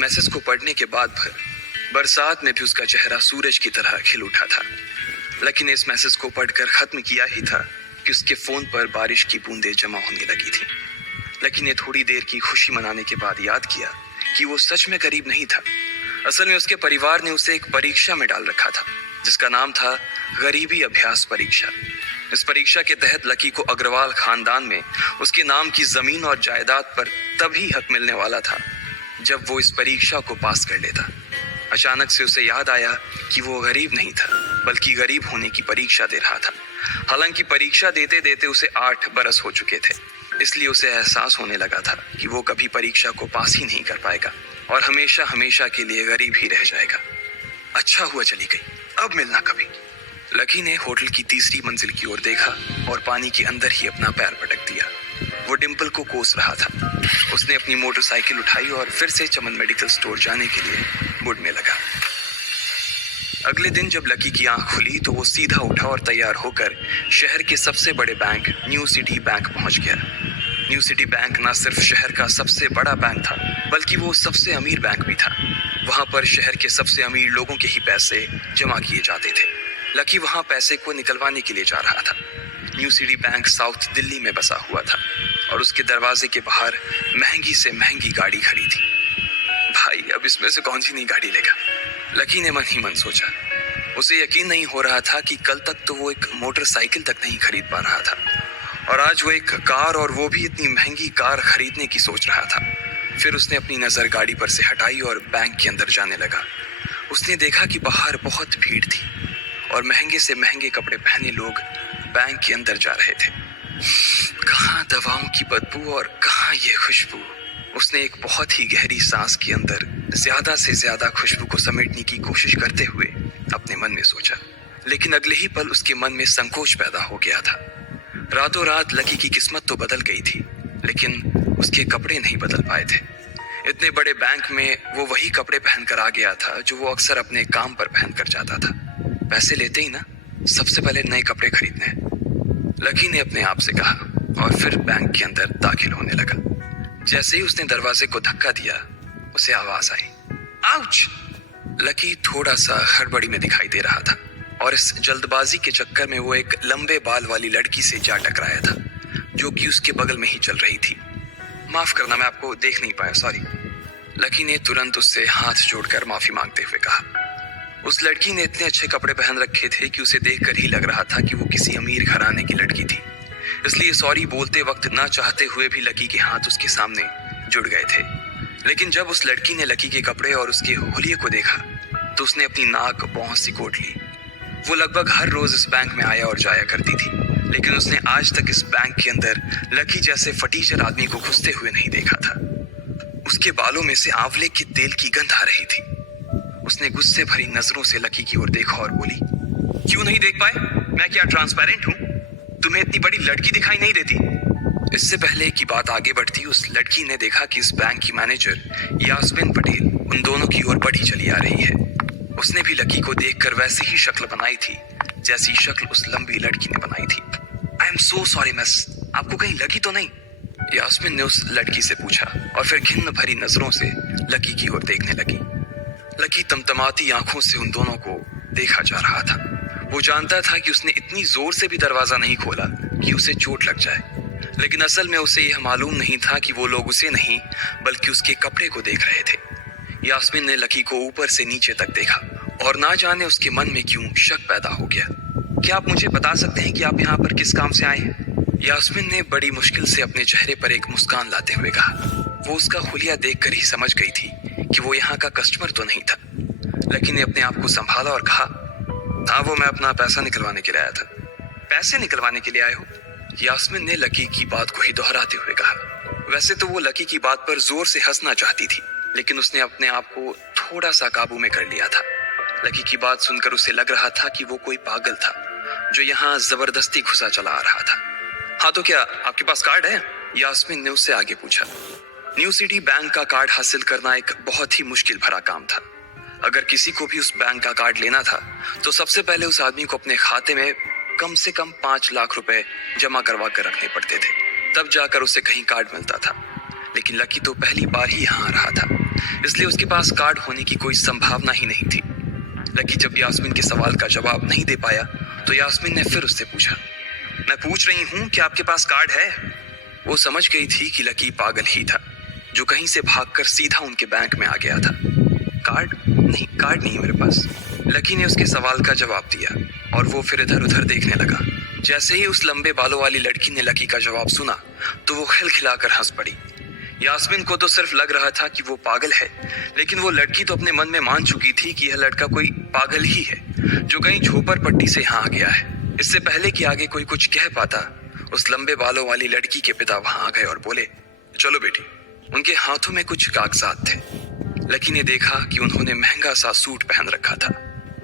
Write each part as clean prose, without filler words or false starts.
Message को पढ़ने के बाद भर बरसात में भी उसका चेहरा सूरज की तरह खिल उठा था। लकी ने इस मैसेज को पढ़कर खत्म किया ही था कि उसके फोन पर बारिश की बूंदें जमा होने लगी थी। लकी ने थोड़ी देर की खुशी मनाने के बाद याद किया कि वो सच में गरीब नहीं था। असल में उसके परिवार ने उसे एक परीक्षा में डाल रखा था जिसका नाम था गरीबी अभ्यास परीक्षा। इस परीक्षा के तहत लकी को अग्रवाल खानदान में उसके नाम की जमीन और जायदाद पर तभी हक मिलने वाला था जब वो इस परीक्षा को पास कर लेता। अचानक से उसे याद आया कि वो गरीब नहीं था बल्कि गरीब होने की परीक्षा दे रहा था। हालांकि परीक्षा देते देते उसे 8 बरस हो चुके थे, इसलिए उसे एहसास होने लगा था कि वो कभी परीक्षा को पास ही नहीं कर पाएगा और हमेशा हमेशा के लिए गरीब ही रह जाएगा। अच्छा हुआ चली गई, अब मिलना कभी। लकी ने होटल की तीसरी मंजिल की ओर देखा और पानी के अंदर ही अपना पैर पटक दिया। वो डिंपल को कोस रहा था। उसने अपनी मोटरसाइकिल उठाई और फिर से चमन मेडिकल स्टोर जाने के लिए मुड़ने लगा। अगले दिन जब लकी की आंख खुली तो वो सीधा उठा और तैयार होकर शहर के सबसे बड़े बैंक न्यू सिटी बैंक पहुंच गया। न्यू सिटी बैंक न सिर्फ शहर का सबसे बड़ा बैंक था बल्कि वो सबसे अमीर बैंक भी था। वहां पर शहर के सबसे अमीर लोगों के ही पैसे जमा किए जाते थे। लकी वहां पैसे को निकलवाने के लिए जा रहा था। New city bank south Delhi में बसा हुआ था और उसके दरवाजे के बाहर महंगी से महंगी गाड़ी खड़ी थी। भाई अब इसमें से कौन सी नई गाड़ी लेगा, लकी ने मन ही मन सोचा। उसे यकीन नहीं हो रहा था कि कल तक तो वो एक मोटरसाइकिल तक नहीं खरीद पा रहा था और आज वो एक कार, और वो भी इतनी महंगी कार खरीदने की सोच रहा था। फिर उसने अपनी नजर गाड़ी पर से हटाई और बैंक के अंदर जाने लगा। उसने देखा कि बाहर बहुत भीड़ थी और महंगे से महंगे कपड़े पहने लोग बैंक के अंदर जा रहे थे। कहाँ दवाओं की बदबू और कहाँ ये खुशबू। उसने एक बहुत ही गहरी सांस के अंदर ज्यादा से ज्यादा खुशबू को समेटने की कोशिश करते हुए अपने मन में सोचा, लेकिन अगले ही पल उसके मन में संकोच पैदा हो गया था। रातों रात लकी की किस्मत तो बदल गई थी लेकिन उसके कपड़े नहीं बदल पाए थे। इतने बड़े बैंक में वो वही कपड़े पहनकर आ गया था जो वो अक्सर अपने काम पर पहन कर जाता था। पैसे लेते ही ना सबसे पहले नए कपड़े खरीदने हैं, लकी ने अपने आप से कहा और फिर बैंक के अंदर दाखिल होने लगा। जैसे ही उसने दरवाजे को धक्का दिया उसे आवाज आई, आउच। लकी थोड़ा सा हड़बड़ी में दिखाई दे रहा था और इस जल्दबाजी के चक्कर में वो एक लंबे बाल वाली लड़की से जा टकराया था जो कि उसके बगल में ही चल रही थी। माफ करना, मैं आपको देख नहीं पाया, सॉरी। लकी ने तुरंत उससे हाथ जोड़कर माफी मांगते हुए कहा। उस लड़की ने इतने अच्छे कपड़े पहन रखे थे कि उसे देखकर ही लग रहा था कि वो किसी अमीर घराने की लड़की थी, इसलिए सॉरी बोलते वक्त ना चाहते हुए भी लकी के हाथ उसके सामने जुड़ गए थे। लेकिन जब उस लड़की ने लकी के कपड़े और उसके हुलिये को देखा तो उसने अपनी नाक भौं सिकोड़ ली। वो लगभग हर रोज इस बैंक में आया और जाया करती थी, लेकिन उसने आज तक इस बैंक के अंदर लकी जैसे फटीचर आदमी को घुसते हुए नहीं देखा था। उसके बालों में से आंवले के तेल की गंध आ रही थी। उसने गुस्से भरी नजरों से लकी की ओर देखा और बोली, क्यों नहीं देख पाए? मैं क्या ट्रांसपेरेंट हूँ? तुम्हें इतनी बड़ी लड़की दिखाई नहीं देती? इससे पहले कि बात आगे बढ़ती उस लड़की ने देखा कि इस बैंक की मैनेजर यास्मिन पटेल उन दोनों की ओर बढ़ी चली आ रही है। उसने भी लकी को देखकर वैसी ही शक्ल बनाई थी जैसी शक्ल उस लंबी लड़की ने बनाई थी। I am so sorry miss, आपको कहीं लगी तो नहीं? यास्मिन ने उस लड़की से पूछा और फिर घिन्न भरी नजरों से लकी की ओर देखने लगी। लकी तमतमाती आंखों से उन दोनों को देखा जा रहा था। वो जानता था कि उसने इतनी जोर से भी दरवाजा नहीं खोला कि उसे चोट लग जाए, लेकिन असल में उसे यह मालूम नहीं था कि वो लोग उसे नहीं बल्कि उसके कपड़े को देख रहे थे। यास्मिन ने लकी को ऊपर से नीचे तक देखा और ना जाने उसके मन में क्यों शक पैदा हो गया। क्या आप मुझे बता सकते हैं कि आप यहाँ पर किस काम से आए हैं? यास्मिन ने बड़ी मुश्किल से अपने चेहरे पर एक मुस्कान लाते हुए कहा। वो उसका हुलिया देखकर ही समझ गई थी कि वो यहाँ का कस्टमर तो नहीं था। लकी ने अपने आप को संभाला और कहा, हाँ वो मैं अपना पैसा निकलवाने के लिए आया था। पैसे निकलवाने के लिए आए हो? यास्मिन ने लकी की बात को ही दोहराते हुए कहा। वैसे तो वो लकी की बात पर जोर से हंसना चाहती थी, लेकिन उसने अपने आप को थोड़ा सा काबू में कर लिया था। लकी की बात सुनकर उसे लग रहा था कि वो कोई पागल था जो यहाँ जबरदस्ती घुसा चला आ रहा था। हाँ तो क्या आपके पास कार्ड है? यास्मिन ने उससे आगे पूछा। न्यू सिटी बैंक का कार्ड हासिल करना एक बहुत ही मुश्किल भरा काम था। अगर किसी को भी उस बैंक का कार्ड लेना था तो सबसे पहले उस आदमी को अपने खाते में कम से कम 5 लाख रुपए जमा करवा कर रखने पड़ते थे, तब जाकर उसे कहीं कार्ड मिलता था। लेकिन लकी तो पहली बार ही यहाँ आ रहा था, इसलिए उसके पास कार्ड होने की कोई संभावना ही नहीं थी। लकी जब यास्मीन के सवाल का जवाब नहीं दे पाया तो यास्मीन ने फिर उससे पूछा, मैं पूछ रही हूँ कि आपके पास कार्ड है? वो समझ गई थी कि लकी पागल ही था, जो कहीं से भागकर सीधा उनके बैंक में आ गया था। कार्ड नहीं है मेरे पास। लकी ने उसके सवाल का जवाब दिया और वो फिर इधर उधर देखने लगा। जैसे ही उस लंबे बालों वाली लड़की ने लकी का जवाब सुना तो वो खिलखिलाकर हंस पड़ी। यास्मीन को तो सिर्फ लग रहा था कि वो पागल है, लेकिन वो लड़की तो अपने मन में मान चुकी थी कि यह लड़का कोई पागल ही है, जो कहीं झोपड़पट्टी से यहाँ आ गया है। इससे पहले कि आगे कोई कुछ कह पाता, उस लंबे बालों वाली लड़की के पिता वहां आ गए और बोले, चलो बेटी। उनके हाथों में कुछ कागजात थे। लकी ने देखा कि उन्होंने महंगा सा सूट पहन रखा था।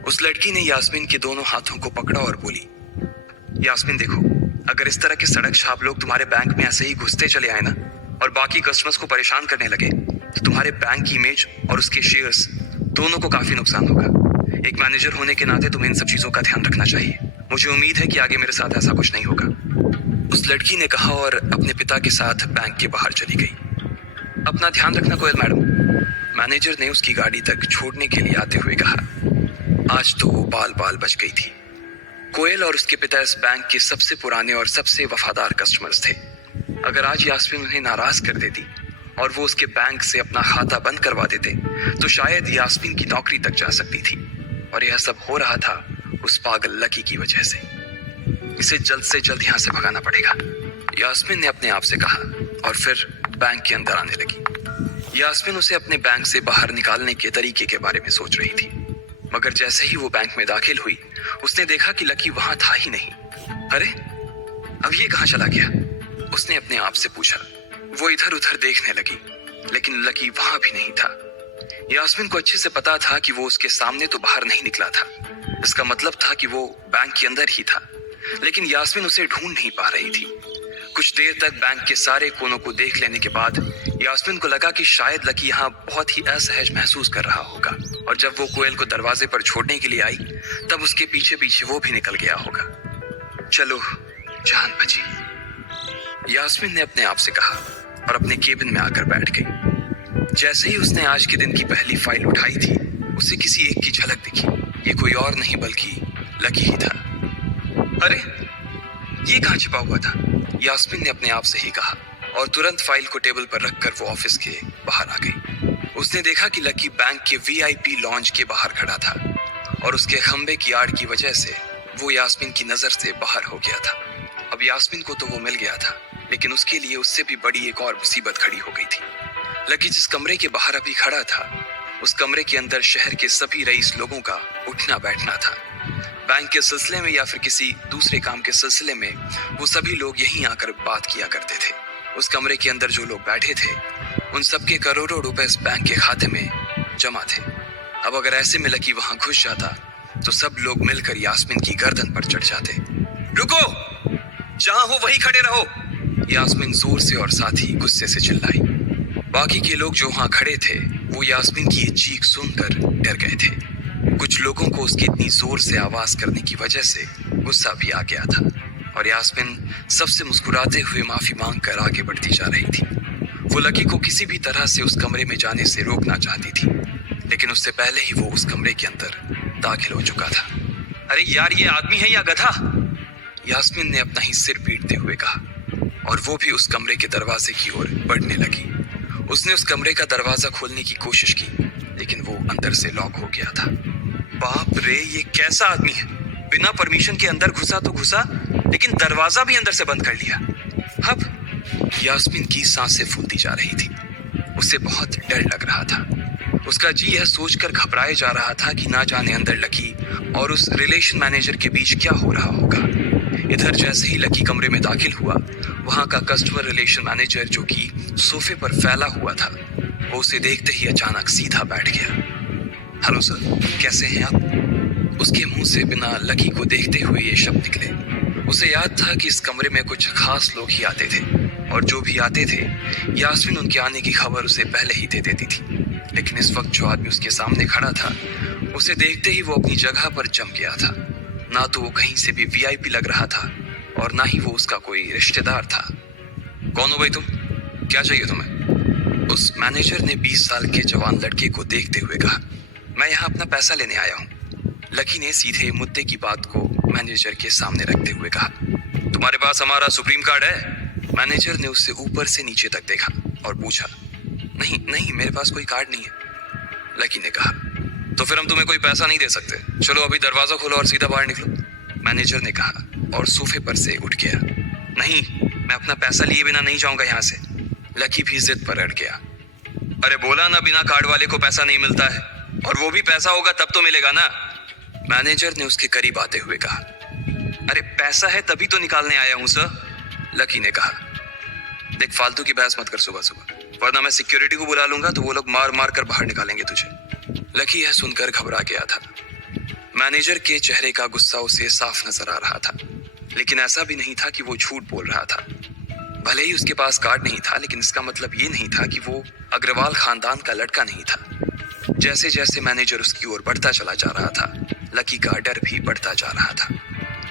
उस लड़की ने यास्मीन के दोनों हाथों को पकड़ा और बोली, यास्मीन देखो, अगर इस तरह के सड़क छाप लोग तुम्हारे बैंक में ऐसे ही घुसते चले आए ना और बाकी कस्टमर्स को परेशान करने लगे तो तुम्हारे बैंक की इमेज और उसके शेयर्स दोनों को काफी नुकसान होगा। एक मैनेजर होने के नाते तुम्हें इन सब चीजों का ध्यान रखना चाहिए। मुझे उम्मीद है कि आगे मेरे साथ ऐसा कुछ नहीं होगा। उस लड़की ने कहा और अपने पिता के साथ बैंक के बाहर चली गई। अपना ध्यान रखना कोयल मैडम, मैनेजर ने उसकी गाड़ी तक छोड़ने के लिए आते हुए कहा। आज तो वो बाल बाल बच गई थी। कोयल और उसके पिता इस बैंक के सबसे पुराने और सबसे वफादार कस्टमर्स थे। अगर आज यास्मीन उन्हें नाराज कर देती और वो उसके बैंक से अपना खाता बंद करवा देते तो शायद यास्मीन की नौकरी तक जा सकती थी। और यह सब हो रहा था उस पागल लकी की वजह से। इसे जल्द से जल्द यहाँ से भगाना पड़ेगा, यास्मीन ने अपने आप से कहा और फिर बैंक के अंदर आने लगी। यास्मीन उसे अपने बैंक से बाहर निकालने के तरीके के बारे में सोच रही थी, मगर जैसे ही वो बैंक में दाखिल हुई उसने देखा कि लकी वहां था ही नहीं। अरे अब ये कहां चला गया? उसने अपने आप से पूछा। वो इधर उधर देखने लगी, लेकिन लकी वहां भी नहीं था। यास्मीन को अच्छे से पता था कि वो उसके सामने तो बाहर नहीं निकला था। इसका मतलब था कि वो बैंक के अंदर ही था, लेकिन यास्मीन उसे ढूंढ नहीं पा रही थी। कुछ देर तक बैंक के सारे कोनों को देख लेने के बाद यास्मीन को लगा कि शायद लकी यहाँ बहुत ही असहज महसूस कर रहा होगा, और जब वो कोयल को दरवाजे पर छोड़ने के लिए आई तब उसके पीछे पीछे वो भी निकल गया होगा। चलो जान बची, यास्मीन ने अपने आप से कहा और अपने केबिन में आकर बैठ गई। जैसे ही उसने आज के दिन की पहली फाइल उठाई थी उसे किसी एक की झलक दिखी। ये कोई और नहीं बल्कि लकी ही था। अरे ये कहाँ छिपा हुआ था? यास्मीन ने अपने आप से ही कहा और तुरंत फाइल को टेबल पर रखकर वो ऑफिस के बाहर आ गई। उसने देखा कि लकी बैंक के वीआईपी लॉन्ज के बाहर खड़ा था और उसके खंबे की आड़ की वजह से वो यास्मीन की नजर से बाहर हो गया था। अब यास्मीन को तो वो मिल गया था, लेकिन उसके लिए उससे भी बड़ी एक और मुसीबत खड़ी हो गई थी। लकी जिस कमरे के बाहर अभी खड़ा था उस कमरे के अंदर शहर के सभी रईस लोगों का उठना बैठना था। बैंक के सिलसिले में या फिर किसी दूसरे काम के सिलसिले में वो सभी लोग यहीं आकर बात किया करते थे। उस कमरे के अंदर जो लोग बैठे थे उन सबके करोड़ों रुपए इस बैंक के खाते में जमा थे। अब अगर ऐसे में लकी वहां घुस जाता तो सब लोग मिलकर यास्मीन की गर्दन पर चढ़ जाते। रुको, जहां हो वहीं खड़े रहो, यास्मीन जोर से और साथ ही गुस्से से चिल्लाई। बाकी के लोग जो वहां खड़े थे वो यास्मीन की ये चीख सुनकर डर गए थे। कुछ लोगों को उसकी इतनी जोर से आवाज करने की वजह से गुस्सा भी आ गया था और यास्मीन सबसे मुस्कुराते हुए माफी मांगकर आगे बढ़ती जा रही थी। वो लकी को किसी भी तरह से उस कमरे में जाने से रोकना चाहती थी, लेकिन उससे पहले ही वो उस कमरे के अंदर दाखिल हो चुका था। अरे यार, ये आदमी है या गधा? यास्मीन ने अपना ही सिर पीटते हुए कहा और वो भी उस कमरे के दरवाजे की ओर बढ़ने लगी। उसने उस कमरे का दरवाजा खोलने की कोशिश की, लेकिन वो अंदर से लॉक हो गया था। बाप रे, ये कैसा आदमी है? बिना परमिशन के अंदर घुसा तो घुसा, लेकिन दरवाजा भी अंदर से बंद कर लिया। अब यास्मीन की सांसें फूलती जा रही थी। उसे बहुत डर लग रहा था। उसका जी यह सोचकर घबराए जा रहा था कि ना जाने अंदर लकी और उस रिलेशन मैनेजर के बीच क्या हो रहा होगा। इधर जैसे ही लकी कमरे में दाखिल हुआ, वहां का कस्टमर रिलेशन मैनेजर जो कि सोफे पर फैला हुआ था, वो उसे देखते ही अचानक सीधा बैठ गया। हेलो सर, कैसे हैं आप? उसके मुंह से बिना लकी को देखते हुए ये शब्द निकले। उसे याद था कि इस कमरे में कुछ खास लोग ही आते थे और जो भी आते थे यास्मीन उनके आने की खबर उसे पहले ही दे देती थी। लेकिन इस वक्त जो आदमी उसके सामने खड़ा था, उसे देखते ही वो अपनी जगह पर जम गया था। ना तो वो कहीं से भी वीआईपी लग रहा था और ना ही वो उसका कोई रिश्तेदार था। कौन हो भाई तुम? क्या चाहिए तुम्हें? उस मैनेजर ने 20 साल के जवान लड़के को देखते हुए कहा, मैं यहाँ अपना पैसा लेने आया हूँ। लकी ने सीधे मुद्दे की बात को मैनेजर के सामने रखते हुए कहा, तुम्हारे पास हमारा सुप्रीम कार्ड है? मैनेजर ने उससे ऊपर से नीचे तक देखा और पूछा, नहीं नहीं, मेरे पास कोई कार्ड नहीं है। लकी ने कहा, तो फिर हम तुम्हें कोई पैसा नहीं दे सकते। चलो अभी दरवाजा खोलो और सीधा बाहर निकलो। मैनेजर ने कहा और सोफे पर से उठ गया। नहीं, मैं अपना पैसा लिए बिना नहीं जाऊंगा यहाँ से। लकी भी जिद पर अड़ गया। अरे बोला ना, बिना कार्ड वाले को पैसा नहीं मिलता है, और वो भी पैसा होगा तब तो मिलेगा ना। मैनेजर ने उसके करीब आते हुए कहा, अरे पैसा है तभी तो निकालने आया हूं सर। लकी ने कहा, देख फालतू की बहस मत कर सुबह सुबह, वरना मैं सिक्योरिटी को बुला लूंगा तो वो लोग मार मार कर बाहर निकालेंगे तुझे। लकी यह सुनकर घबरा गया था। मैनेजर के चेहरे का गुस्सा उसे साफ नजर आ रहा था, लेकिन ऐसा भी नहीं था कि वो झूठ बोल रहा था। भले ही उसके पास कार्ड नहीं था, लेकिन इसका मतलब ये नहीं था कि वो अग्रवाल खानदान का लड़का नहीं था। जैसे जैसे मैनेजर उसकी ओर बढ़ता चला जा रहा था, लकी का डर भी बढ़ता जा रहा था।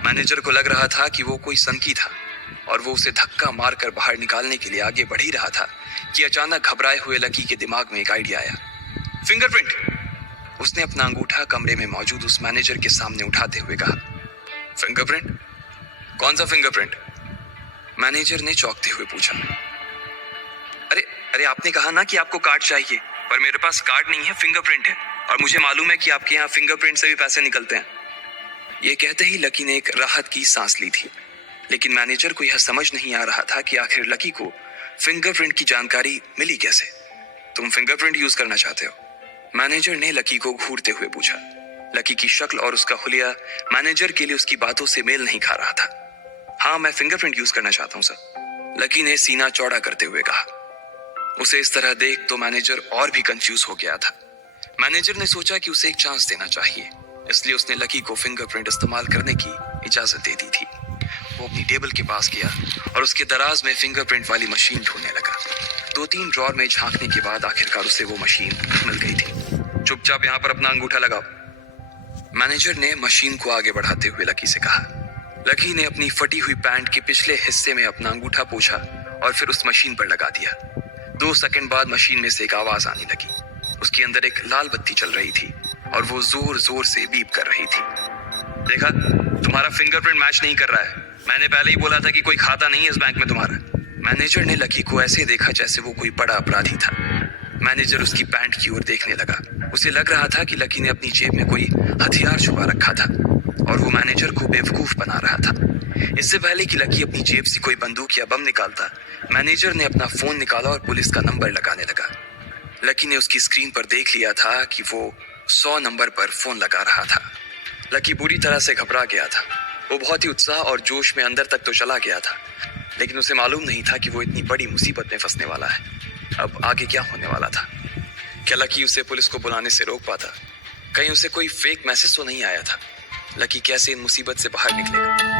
मैनेजर को लग रहा था कि वो कोई संकी था और वो उसे धक्का मारकर बाहर निकालने के लिए आगे बढ़ ही रहा था कि अचानक घबराए हुए लकी के दिमाग में एक आइडिया आया। फिंगरप्रिंट! उसने अपना अंगूठा कमरे में मौजूद उस मैनेजर के सामने उठाते हुए कहा। फिंगरप्रिंट? कौन सा फिंगरप्रिंट? मैनेजर ने चौंकते हुए पूछा। अरे अरे आपने कहा ना कि आपको कार्ड चाहिए, पर मेरे पास कार्ड नहीं है, फिंगरप्रिंट है, और मुझे मालूम है कि आपके यहाँ फिंगरप्रिंट से भी पैसे निकलते हैं। ये कहते ही लकी ने एक राहत की सांस ली थी, लेकिन मैनेजर को यह समझ नहीं आ रहा था कि आखिर लकी को फिंगरप्रिंट की जानकारी मिली कैसे। तुम फिंगरप्रिंट यूज करना चाहते हो? मैनेजर ने लकी को घूरते हुए पूछा। लकी की शक्ल और उसका हुलिया मैनेजर के लिए उसकी बातों से मेल नहीं खा रहा था। हाँ, मैं फिंगरप्रिंट यूज करना चाहता हूँ सर, लकी ने सीना चौड़ा करते हुए कहा। उसे इस तरह देख तो मैनेजर और भी कंफ्यूज हो गया था। मैनेजर ने सोचा कि उसे एक चांस देना चाहिए, इसलिए उसने लकी को फिंगरप्रिंट इस्तेमाल करने की इजाजत दे दी थी। वो अपनी टेबल के पास गया और उसके दराज में फिंगरप्रिंट वाली मशीन ढूंढने लगा। 2-3 ड्रॉर में झांकने के बाद आखिरकार उसे वो मशीन मिल गई थी। चुपचाप यहाँ पर अपना अंगूठा लगाओ, मैनेजर ने मशीन को आगे बढ़ाते हुए लकी से कहा। लकी ने अपनी फटी हुई पैंट के पिछले हिस्से में अपना अंगूठा पोंछा और फिर उस मशीन पर लगा दिया। 2 सेकंड बाद मशीन में से एक आवाज आने लगी। उसके अंदर एक लाल बत्ती चल रही थी और वो जोर जोर से बीप कर रही थी। देखा, तुम्हारा फिंगरप्रिंट मैच नहीं कर रहा है। मैंने पहले ही बोला था कि कोई खाता नहीं है इस बैंक में तुम्हारा। मैनेजर ने लकी को ऐसे देखा जैसे वो कोई बड़ा अपराधी था। मैनेजर उसकी पैंट की ओर देखने लगा। उसे लग रहा था कि लकी ने अपनी जेब में कोई हथियार छुपा रखा था और वो मैनेजर को बेवकूफ बना रहा था। इससे पहले कि लकी अपनी जेब से कोई बंदूक या बम निकालता, मैनेजर ने अपना फोन निकाला और पुलिस का नंबर लगाने लगा। लकी ने उसकी स्क्रीन पर देख लिया था कि वो 100 नंबर पर फोन लगा रहा था। लकी बुरी तरह से घबरा गया था। वो बहुत ही उत्साह और जोश में अंदर तक तो चला गया था, लेकिन उसे मालूम नहीं था कि वो इतनी बड़ी मुसीबत में फंसने वाला है। अब आगे क्या होने वाला था? क्या लकी उसे पुलिस को बुलाने से रोक पाता? कहीं उसे कोई फेक मैसेज तो नहीं आया था? लकी कैसे इन मुसीबत से बाहर निकलेगा?